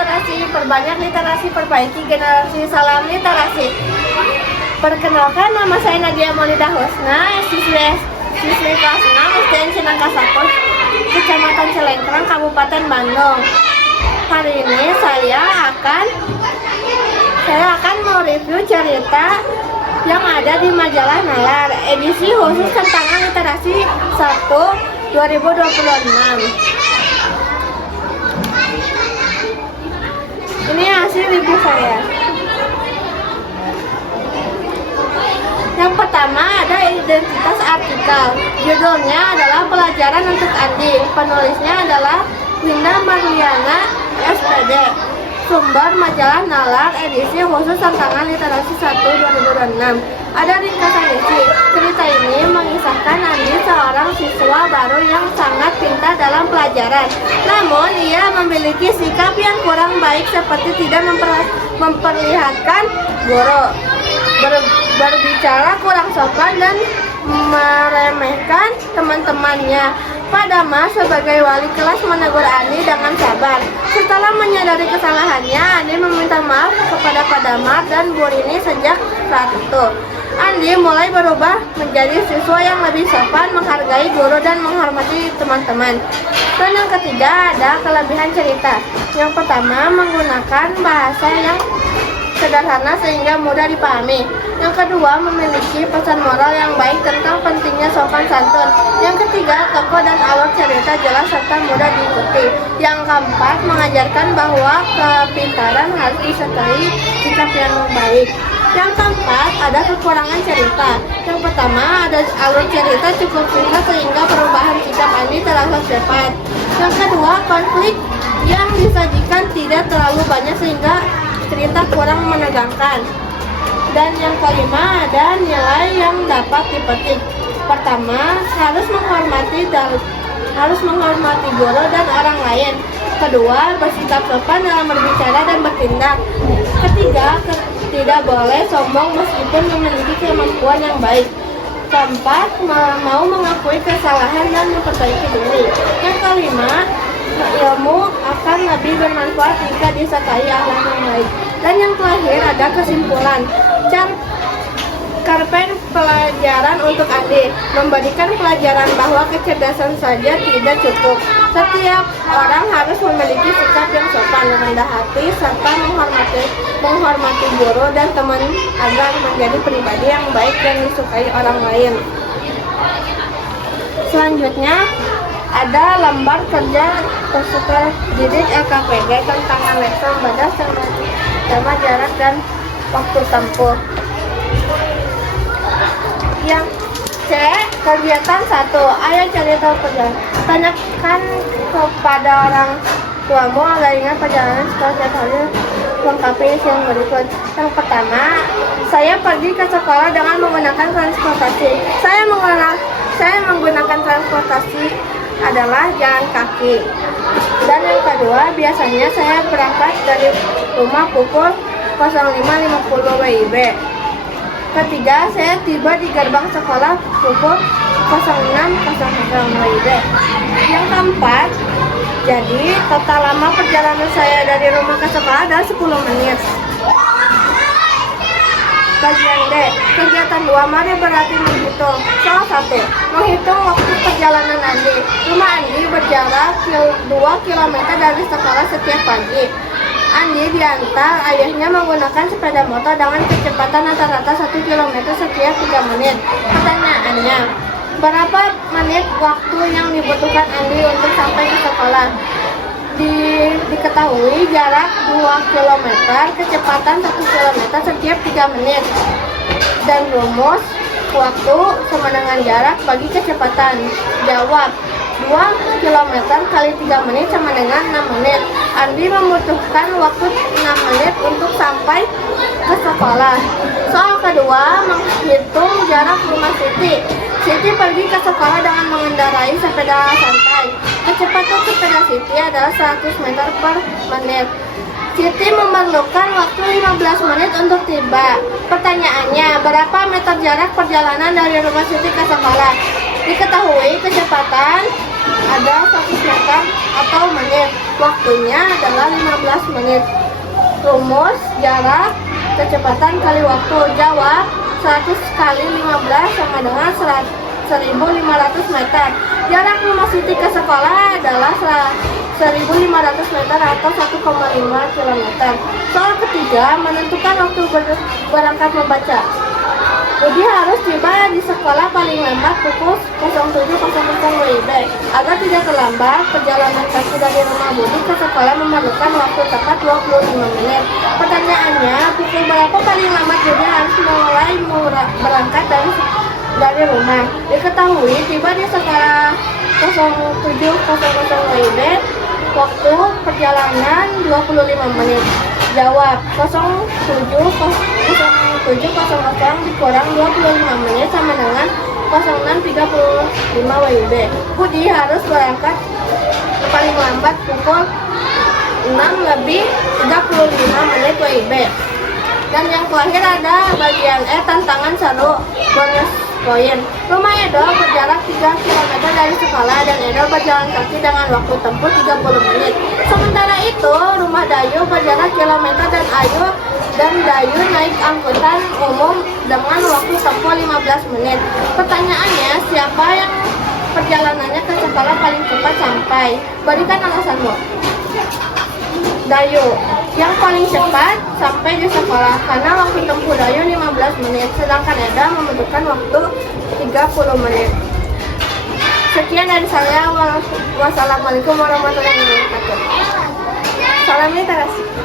literasi, perbanyak literasi, perbaiki generasi, salam literasi. Perkenalkan, nama saya Nadia Maulida Husna, siswi kelas 6 SDN Cinangkasapur, Kecamatan Celengkrang, Kabupaten Bandung. Hari ini saya akan mereview cerita yang ada di majalah Nalar, edisi khusus Tantangan Literasi 1 2026. Ini hasil review saya. Yang pertama ada identitas artikel. Judulnya adalah Pelajaran untuk Andi. Penulisnya adalah Winda Marliana, SPD. Sumber majalah Nalar, edisi khusus Tantangan Literasi 1 2026. Ada ringkasan isi. Cerita ini mengisahkan Andi, seorang siswa baru yang sangat pintar dalam pelajaran. Namun ia memiliki sikap yang kurang baik seperti tidak memperlihatkan guru, berbicara kurang sopan dan meremehkan teman-temannya. Padama sebagai wali kelas menegur Andi dengan sabar. Setelah menyadari kesalahannya, Andi meminta maaf kepada Padama dan Bu Rini sejak saat itu. Andi mulai berubah menjadi siswa yang lebih sopan, menghargai guru dan menghormati teman-teman. Dan yang ketiga ada kelebihan cerita. Yang pertama, menggunakan bahasa yang sederhana sehingga mudah dipahami. Yang kedua, memiliki pesan moral yang baik tentang pentingnya sopan santun. Yang ketiga, tokoh dan alur cerita jelas serta mudah diikuti. Yang keempat, mengajarkan bahwa kepintaran harus disertai sikap yang baik. Yang keempat, ada kekurangan cerita. Yang pertama, ada alur cerita cukup singkat sehingga perubahan sikap Andi terasa cepat. Yang kedua, konflik yang disajikan tidak terlalu banyak sehingga cerita kurang menegangkan. Dan yang kelima, ada nilai yang dapat dipetik. Pertama, harus menghormati guru dan orang lain. Kedua, bersikap sopan dalam berbicara dan bertindak. Ketiga, tidak boleh sombong meskipun memiliki kemampuan yang baik. Keempat, mau mengakui kesalahan dan memperbaiki diri. Yang kelima, ilmu akan lebih bermanfaat jika disertai akhlak yang baik. Dan yang terakhir ada kesimpulan. Cerpen pelajaran untuk Andi memberikan pelajaran bahwa kecerdasan saja tidak cukup. Setiap orang harus memiliki sikap yang sopan, rendah hati, serta menghormati guru dan teman agar menjadi pribadi yang baik dan disukai orang lain. Selanjutnya ada lembar kerja peserta didik LKPD Tantangan Lektor Badas tema jarak dan waktu tempuh. Yang C, kegiatan 1. Ayo cerita perjalanan. Tanyakan kepada orang tuamu agar ingat perjalanan setelah setiap hari, lengkapi yang berikut. Yang pertama, saya pergi ke sekolah dengan menggunakan transportasi. Saya menggunakan transportasi adalah jalan kaki. Dan yang kedua, biasanya saya berangkat dari rumah pukul 05.50 WIB. Ketiga, saya tiba di gerbang sekolah pukul 06.00 WIB. Yang keempat, jadi total lama perjalanan saya dari rumah ke sekolah adalah 10 menit. Bagian D, kegiatan 2, mari berlatih menghitung. Soal 1, menghitung waktu perjalanan Andi. Rumah Andi berjarak 2 km dari sekolah setiap pagi. Andi diantar ayahnya menggunakan sepeda motor dengan kecepatan rata-rata 1 km setiap 3 menit. Pertanyaannya, berapa menit waktu yang dibutuhkan Andi untuk sampai ke sekolah? Diketahui jarak 2 km, kecepatan 1 km setiap 3 menit. Dan rumus waktu sama dengan jarak bagi kecepatan. Jawab, 2 km kali 3 menit sama dengan 6 menit. Andi membutuhkan waktu 6 menit untuk sampai ke sekolah. Soal kedua, menghitung jarak rumah Siti. Siti pergi ke sekolah dengan mengendarai sepeda santai. Kecepatan sepeda Siti adalah 100 meter per menit. Siti memerlukan waktu 15 menit untuk tiba. Pertanyaannya, berapa meter jarak perjalanan dari rumah Siti ke sekolah? Diketahui kecepatan ada 100 meter atau menit. Waktunya adalah 15 menit. Rumus jarak kecepatan kali waktu. Jawab, 100 kali 15 sama dengan 1.500 meter. Jarak rumah Siti ke sekolah adalah 1.500 meter atau 1,5 km. Soal ketiga, menentukan waktu berangkat membaca. Budi harus tiba di sekolah paling lambat pukul 07.00 WIB. Agar tidak terlambat, perjalanan kaki dari rumah Budi ke sekolah memerlukan waktu tepat 25 menit. Pertanyaannya, pukul berapa paling lambat Budi harus mulai berangkat dari rumah? Diketahui tiba di sekolah 07.00 WIB, waktu perjalanan 25 menit. Jawab, 07.00 dikurang 25 menit sama dengan 06.35 WIB. Budi harus berangkat paling lambat pukul 6.35 menit WIB. Dan yang terakhir ada bagian E, tantangan seru bonus poin. Rumah Edo berjarak 3 km dari sekolah dan Edo berjalan kaki dengan waktu tempuh 30 menit. Sementara itu, rumah Dayu berjarak kilometer dan Dayu naik angkutan umum dengan waktu tempuh 15 menit. Pertanyaannya, siapa yang perjalanannya ke sekolah paling cepat sampai? Berikan alasanmu. Dayu yang paling cepat sampai di sekolah karena waktu tempuh Dayu 15 menit, sedangkan Eda membutuhkan waktu 30 menit. Sekian dari saya. Wassalamualaikum warahmatullahi wabarakatuh. Salam literasi.